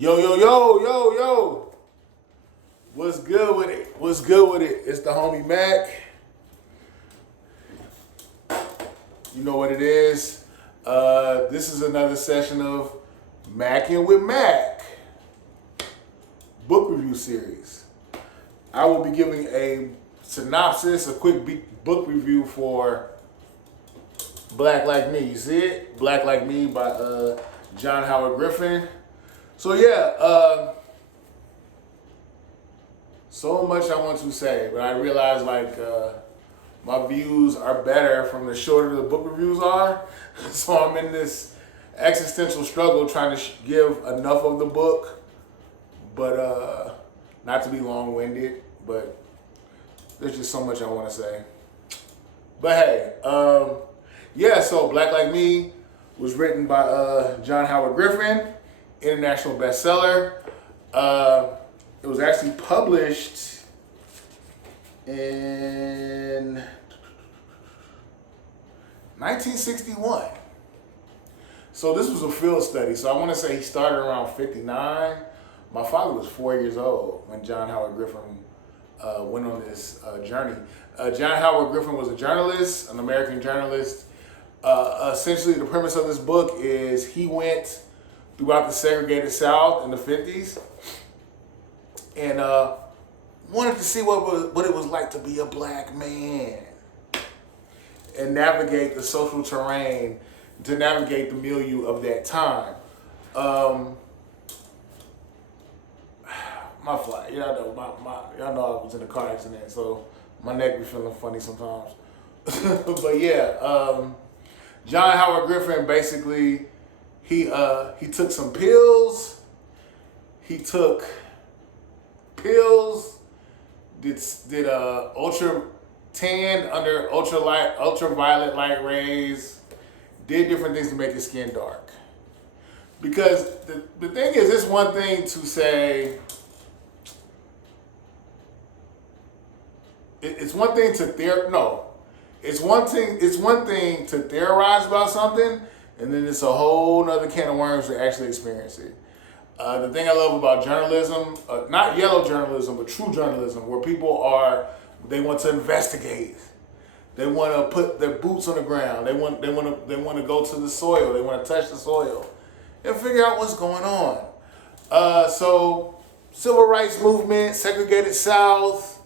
Yo, yo, yo, yo, yo. What's good with it? What's good with it? It's the homie Mac. You know what it is. This is another session of Mackin' with Mac book review series. I will be giving a synopsis, a quick book review for Black Like Me. You see it? Black Like Me by John Howard Griffin. So yeah, so much I want to say, but I realize my views are better from the shorter the book reviews are. So I'm in this existential struggle trying to give enough of the book, but not to be long-winded, but there's just so much I want to say. But hey, yeah, so Black Like Me was written by John Howard Griffin, international bestseller. It was actually published in 1961. So this was a field study. So I want to say he started around 59. My father was 4 years old when John Howard Griffin went on this journey. John Howard Griffin was a journalist, an American journalist. Essentially, the premise of this book is he went throughout the segregated South in the 50s and wanted to see what it was like to be a black man and navigate the social terrain, to navigate the milieu of that time. My fly, y'all know I was in a car accident, so my neck be feeling funny sometimes. But yeah, John Howard Griffin basically he took some pills. He took pills. Did ultra tan under ultraviolet light rays. Did different things to make his skin dark. Because the thing is, it's one thing to say. It's one thing to It's one thing to theorize about something, and then it's a whole nother can of worms to actually experience it. The thing I love about journalism, not yellow journalism, but true journalism, where they want to investigate. They want to put their boots on the ground. They want to go to the soil. They want to touch the soil and figure out what's going on. So, civil rights movement, segregated South,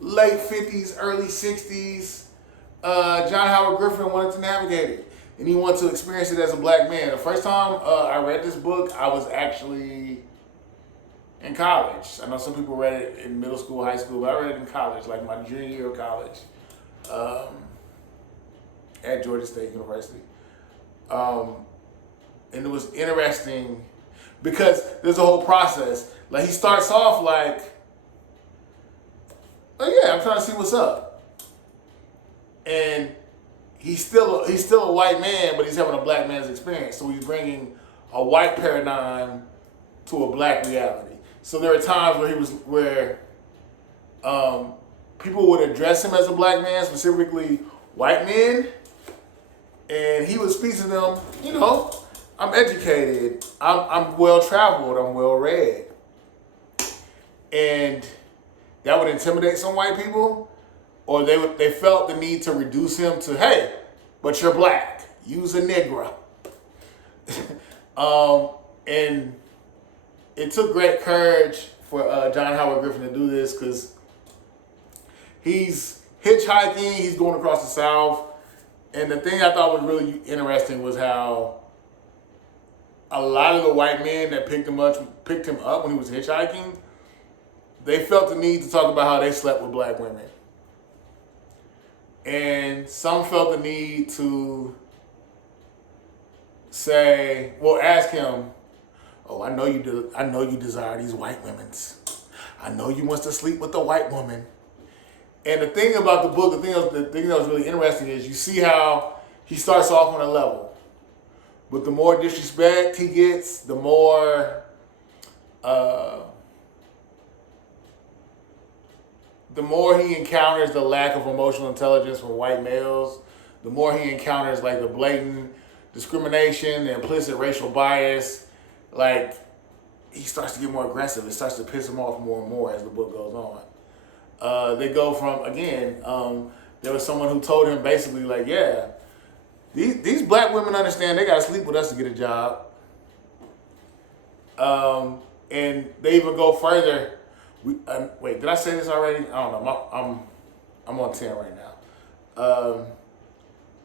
late 50s, early 60s. John Howard Griffin wanted to navigate it, and he wanted to experience it as a black man. The first time I read this book, I was actually in college. I know some people read it in middle school, high school, but I read it in college, like my junior year of college, at Georgia State University. And it was interesting because there's a whole process. Like, he starts off like, oh yeah, I'm trying to see what's up. And he's still a white man, but he's having a black man's experience. So he's bringing a white paradigm to a black reality. So there are times where people would address him as a black man, specifically white men, and he would speak to them. I'm educated, I'm well traveled, I'm well read, and that would intimidate some white people. Or they felt the need to reduce him to, hey, but you're black. Use a Negro. And it took great courage for John Howard Griffin to do this, because he's hitchhiking, he's going across the South. And the thing I thought was really interesting was how a lot of the white men that picked him up when he was hitchhiking, they felt the need to talk about how they slept with black women. And some felt the need to ask him, "Oh, I know you desire these white women's. I know you wants to sleep with the white woman." And the thing about the book, the thing that was really interesting is you see how he starts off on a level, but the more disrespect he gets, the more he encounters the lack of emotional intelligence from white males, the more he encounters like the blatant discrimination, the implicit racial bias, like he starts to get more aggressive. It starts to piss him off more and more as the book goes on. They go from, again, there was someone who told him basically like, yeah, these black women understand they got to sleep with us to get a job. And they even go further. Wait, did I say this already? I don't know. I'm on 10 right now.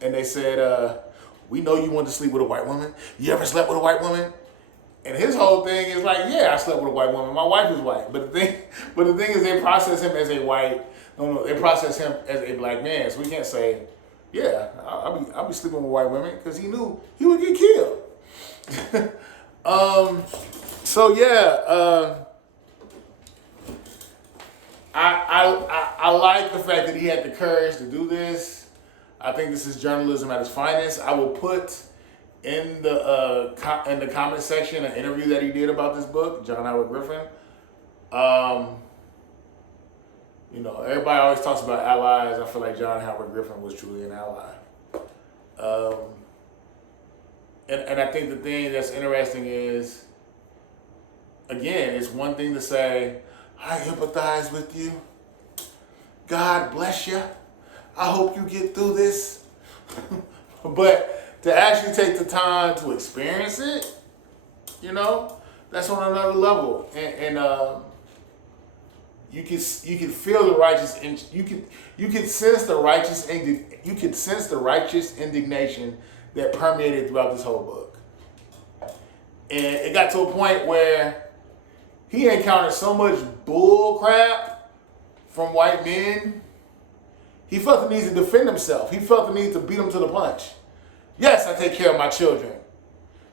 And they said, we know you want to sleep with a white woman. You ever slept with a white woman? And his whole thing is like, yeah, I slept with a white woman. My wife is white. But the thing is, they process him as a white. No, they process him as a black man. So we can't say, yeah, I'll be sleeping with white women, because he knew he would get killed. So yeah, I like the fact that he had the courage to do this. I think this is journalism at its finest. I will put in the comment section an interview that he did about this book, John Howard Griffin. You know, everybody always talks about allies. I feel like John Howard Griffin was truly an ally. And I think the thing that's interesting is, again, it's one thing to say, I empathize with you. God bless you. I hope you get through this. But to actually take the time to experience it, you know, that's on another level. And you can feel the righteous, you can sense the righteous indignation that permeated throughout this whole book. And it got to a point where he encountered so much bull crap from white men. He felt the need to defend himself. He felt the need to beat them to the punch. Yes, I take care of my children.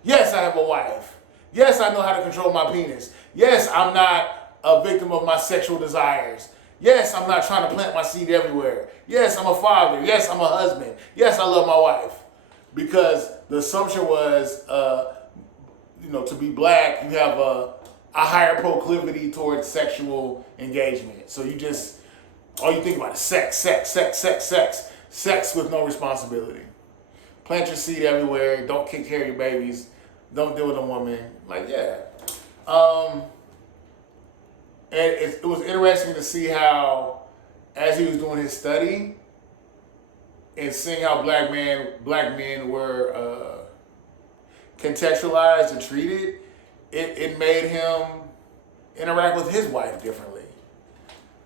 Yes, I have a wife. Yes, I know how to control my penis. Yes, I'm not a victim of my sexual desires. Yes, I'm not trying to plant my seed everywhere. Yes, I'm a father. Yes, I'm a husband. Yes, I love my wife. Because the assumption was, to be black, you have a higher proclivity towards sexual engagement. So all you think about is sex with no responsibility. Plant your seed everywhere. Don't take care of your babies. Don't deal with a woman. Like, yeah. And it was interesting to see how, as he was doing his study, and seeing how black men were contextualized and treated, it made him interact with his wife differently.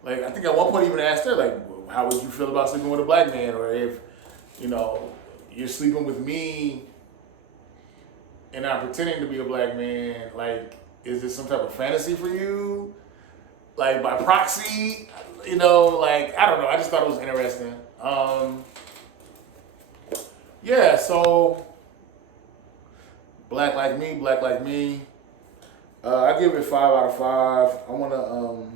Like, I think at one point he even asked her, like, how would you feel about sleeping with a black man? Or if, you're sleeping with me and I'm pretending to be a black man, like, is this some type of fantasy for you? Like, by proxy? I don't know. I just thought it was interesting. Yeah, so Black Like Me. I give it 5 out of 5. I want to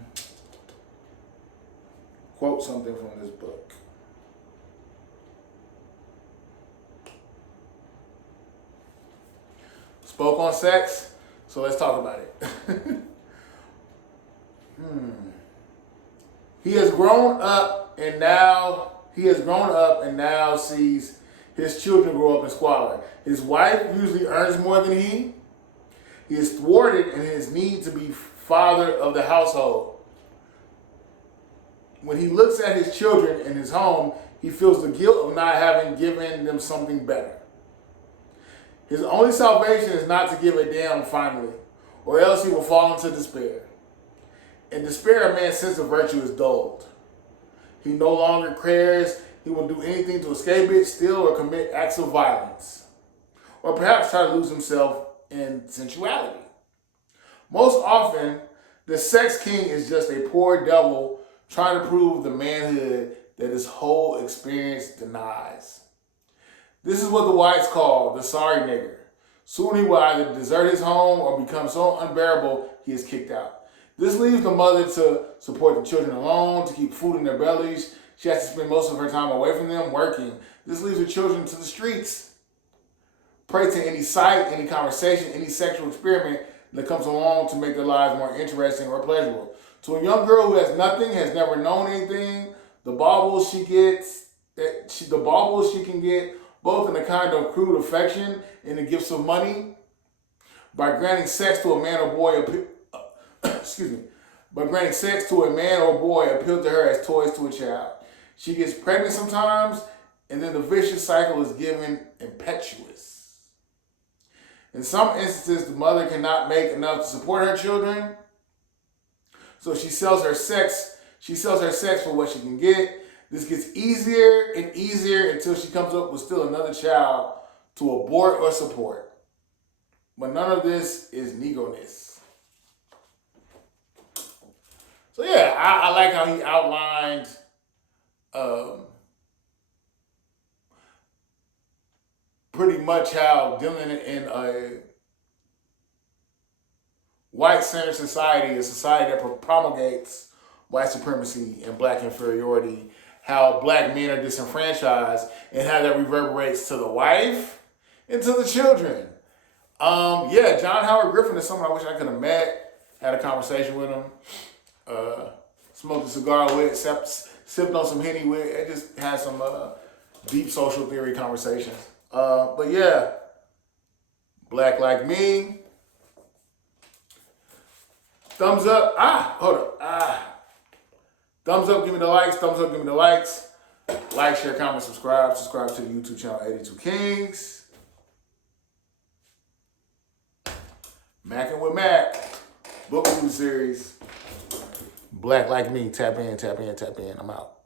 quote something from this book. Spoke on sex, so let's talk about it. He has grown up and now sees his children grow up in squalor. His wife usually earns more than he. He is thwarted in his need to be father of the household. When he looks at his children in his home, he feels the guilt of not having given them something better. His only salvation is not to give a damn finally, or else he will fall into despair. In despair, a man's sense of virtue is dulled. He no longer cares. He will do anything to escape it, steal, or commit acts of violence, or perhaps try to lose himself in sensuality. Most often, the sex king is just a poor devil trying to prove the manhood that his whole experience denies. This is what the whites call the sorry nigger. Soon he will either desert his home or become so unbearable he is kicked out. This leaves the mother to support the children alone, to keep food in their bellies. She has to spend most of her time away from them, working. This leaves her children to the streets. Prey to any sight, any conversation, any sexual experiment that comes along to make their lives more interesting or pleasurable. To a young girl who has nothing, has never known anything, the baubles she can get, both in a kind of crude affection and the gifts of money, By granting sex to a man or boy, excuse me, by granting sex to a man or boy appeal to her as toys to a child. She gets pregnant sometimes, and then the vicious cycle is given impetuous. In some instances, the mother cannot make enough to support her children, so she sells her sex. She sells her sex for what she can get. This gets easier and easier until she comes up with still another child to abort or support. But none of this is Negro-ness. So yeah, I like how he outlined pretty much how dealing in a white-centered society, a society that promulgates white supremacy and black inferiority, how black men are disenfranchised, and how that reverberates to the wife and to the children. Yeah, John Howard Griffin is someone I wish I could have met, had a conversation with him, smoked a cigar with, sipped on some Henny with, and just had some deep social theory conversations. But yeah, Black Like Me. Thumbs up. Hold up. Thumbs up, give me the likes. Thumbs up, give me the likes. Like, share, comment, subscribe. Subscribe to the YouTube channel 82 Kings. Mackin' with Mac. Book review series. Black Like Me. Tap in, tap in, tap in. I'm out.